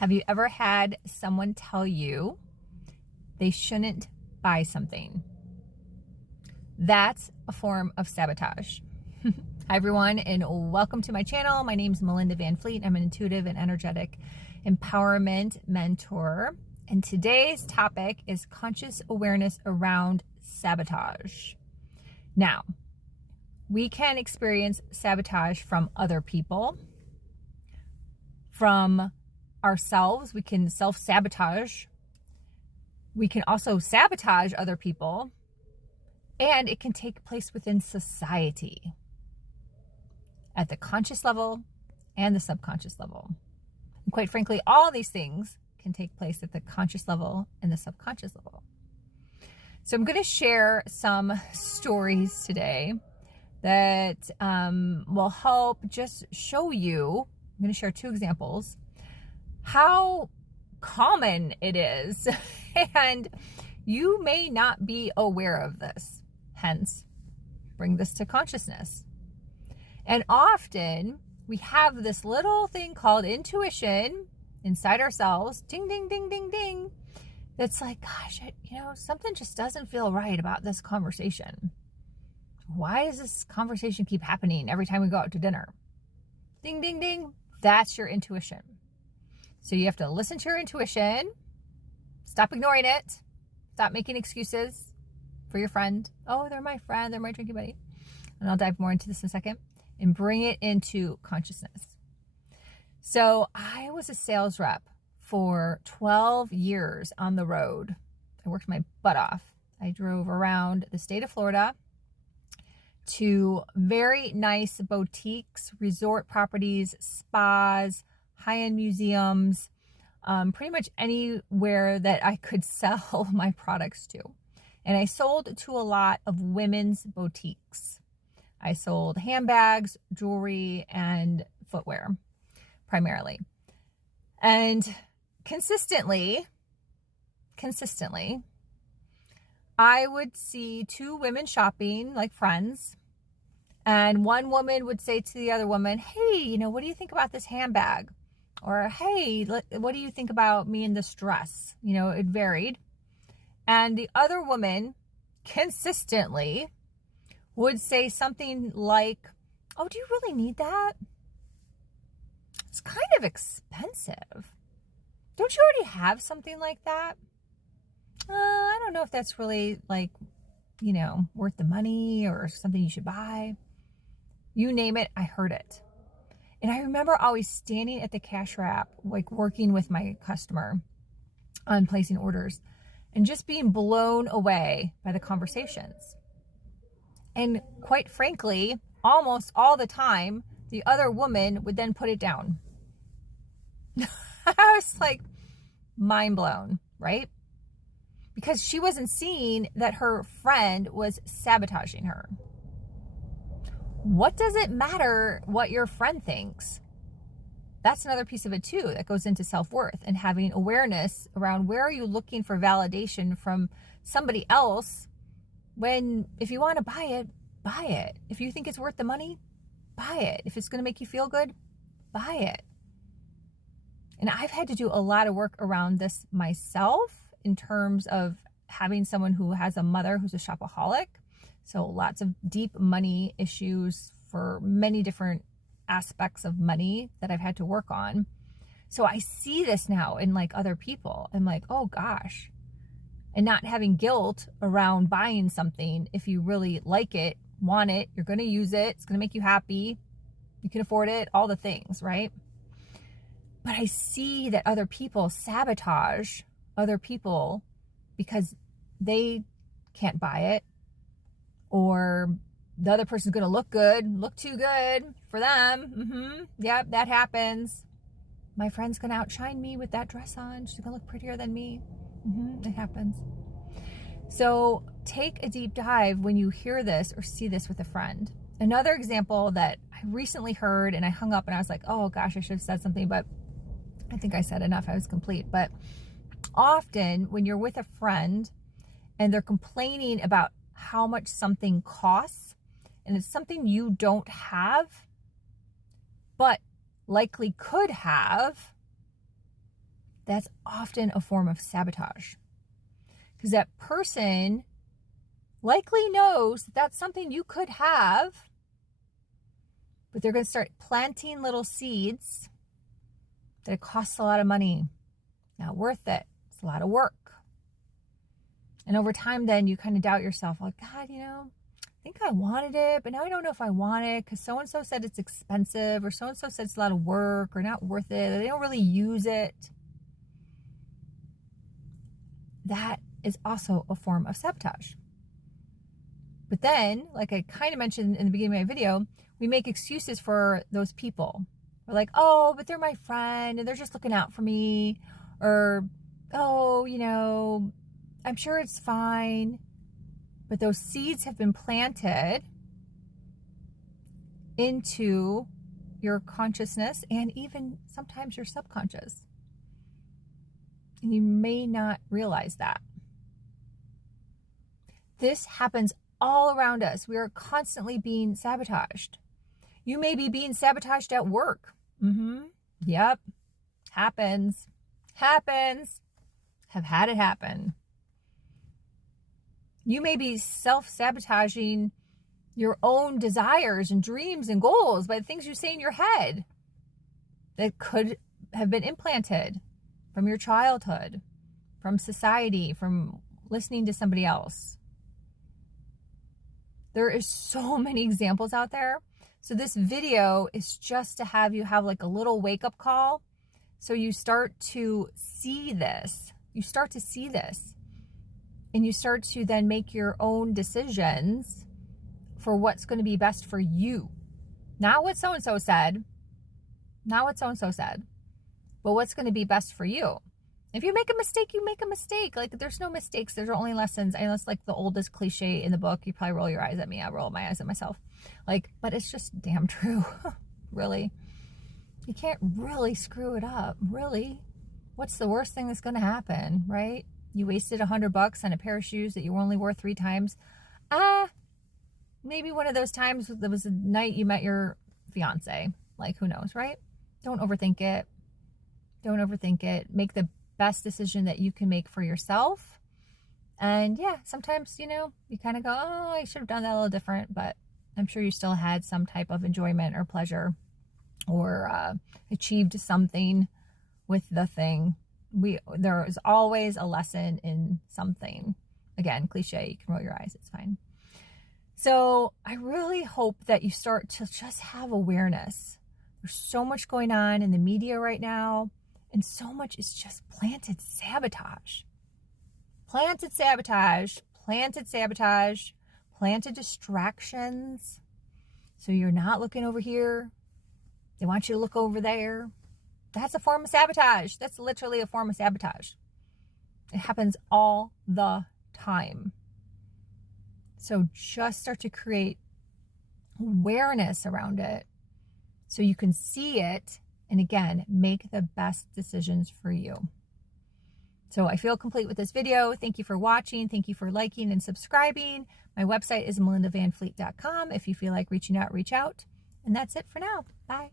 Have you ever had someone tell you they shouldn't buy something? That's a form of sabotage. Hi everyone, and welcome to my channel. My name is Melinda Van Fleet. I'm an intuitive and energetic empowerment mentor. And today's topic is conscious awareness around sabotage. Now, we can experience sabotage from other people, from ourselves. We can self-sabotage. We can also sabotage other people, and it can take place within society at the conscious level and the subconscious level. And quite frankly, all these things can take place at the conscious level and the subconscious level. So I'm going to share some stories today that will help just show you. I'm going to share two examples how common it is, and you may not be aware of this. Hence, bring this to consciousness. And often we have this little thing called intuition inside ourselves, ding, ding, ding, ding, ding, that's like, gosh, something just doesn't feel right about this conversation. Why does this conversation keep happening every time we go out to dinner? Ding, ding, ding. That's your intuition. So you have to listen to your intuition, stop ignoring it, stop making excuses for your friend. Oh, they're my friend, they're my drinking buddy. And I'll dive more into this in a second, and bring it into consciousness. So I was a sales rep for 12 years on the road. I worked my butt off. I drove around the state of Florida to very nice boutiques, resort properties, spas, high-end museums, pretty much anywhere that I could sell my products to. And I sold to a lot of women's boutiques. I sold handbags, jewelry, and footwear, primarily. And consistently, I would see two women shopping like friends. And one woman would say to the other woman, hey, what do you think about this handbag? Or, hey, what do you think about me in this dress? It varied. And the other woman consistently would say something like, oh, do you really need that? It's kind of expensive. Don't you already have something like that? I don't know if that's really worth the money or something you should buy. You name it, I heard it. And I remember always standing at the cash wrap, working with my customer on placing orders, and just being blown away by the conversations. And quite frankly, almost all the time, the other woman would then put it down. I was like mind blown, right? Because she wasn't seeing that her friend was sabotaging her. What does it matter what your friend thinks? That's another piece of it too that goes into self-worth and having awareness around where are you looking for validation from somebody else when if you want to buy it, buy it. If you think it's worth the money, buy it. If it's going to make you feel good, buy it. And I've had to do a lot of work around this myself in terms of having someone who has a mother who's a shopaholic. So lots of deep money issues for many different aspects of money that I've had to work on. So I see this now in other people. I'm like, oh gosh. And not having guilt around buying something. If you really like it, want it, you're going to use it. It's going to make you happy. You can afford it, all the things, right? But I see that other people sabotage other people because they can't buy it, or the other person's going to look too good for them. Yep, that happens. My friend's going to outshine me with that dress on. She's going to look prettier than me. It happens. So take a deep dive when you hear this or see this with a friend. Another example that I recently heard, and I hung up and I was like, oh gosh, I should have said something, but I think I said enough. I was complete. But often when you're with a friend and they're complaining about how much something costs, and it's something you don't have, but likely could have, that's often a form of sabotage. Because that person likely knows that that's something you could have, but they're going to start planting little seeds that it costs a lot of money. Not worth it. It's a lot of work. And over time, then you kind of doubt yourself, like, God, I think I wanted it, but now I don't know if I want it because so-and-so said it's expensive, or so-and-so said it's a lot of work or not worth it, or they don't really use it. That is also a form of sabotage. But then, like I kind of mentioned in the beginning of my video, we make excuses for those people. We're like, oh, but they're my friend and they're just looking out for me. Or, oh, I'm sure it's fine. But those seeds have been planted into your consciousness and even sometimes your subconscious. And you may not realize that. This happens all around us. We are constantly being sabotaged. You may be being sabotaged at work. Yep. Happens. Have had it happen. You may be self-sabotaging your own desires and dreams and goals by the things you say in your head that could have been implanted from your childhood, from society, from listening to somebody else. There is so many examples out there. So this video is just to have you have like a little wake-up call. So you start to see this. And you start to then make your own decisions for what's going to be best for you. Not what so-and-so said. But what's going to be best for you. If you make a mistake, you make a mistake. Like, there's no mistakes. There's only lessons. I know it's like the oldest cliche in the book. You probably roll your eyes at me. I roll my eyes at myself. But it's just damn true. Really. You can't really screw it up. Really. What's the worst thing that's going to happen, right? You wasted $100 on a pair of shoes that you were only wore 3 times. Maybe one of those times there was a night you met your fiance. Like, who knows, right? Don't overthink it. Make the best decision that you can make for yourself. And yeah, sometimes, you kind of go, oh, I should have done that a little different, but I'm sure you still had some type of enjoyment or pleasure or achieved something with the thing. There is always a lesson in something. Again, cliche, you can roll your eyes, it's fine. So I really hope that you start to just have awareness. There's so much going on in the media right now. And so much is just planted sabotage. Planted distractions. So you're not looking over here. They want you to look over there. That's a form of sabotage. That's literally a form of sabotage. It happens all the time. So just start to create awareness around it so you can see it. And again, make the best decisions for you. So I feel complete with this video. Thank you for watching. Thank you for liking and subscribing. My website is melindavanfleet.com. If you feel like reaching out, reach out. And that's it for now. Bye.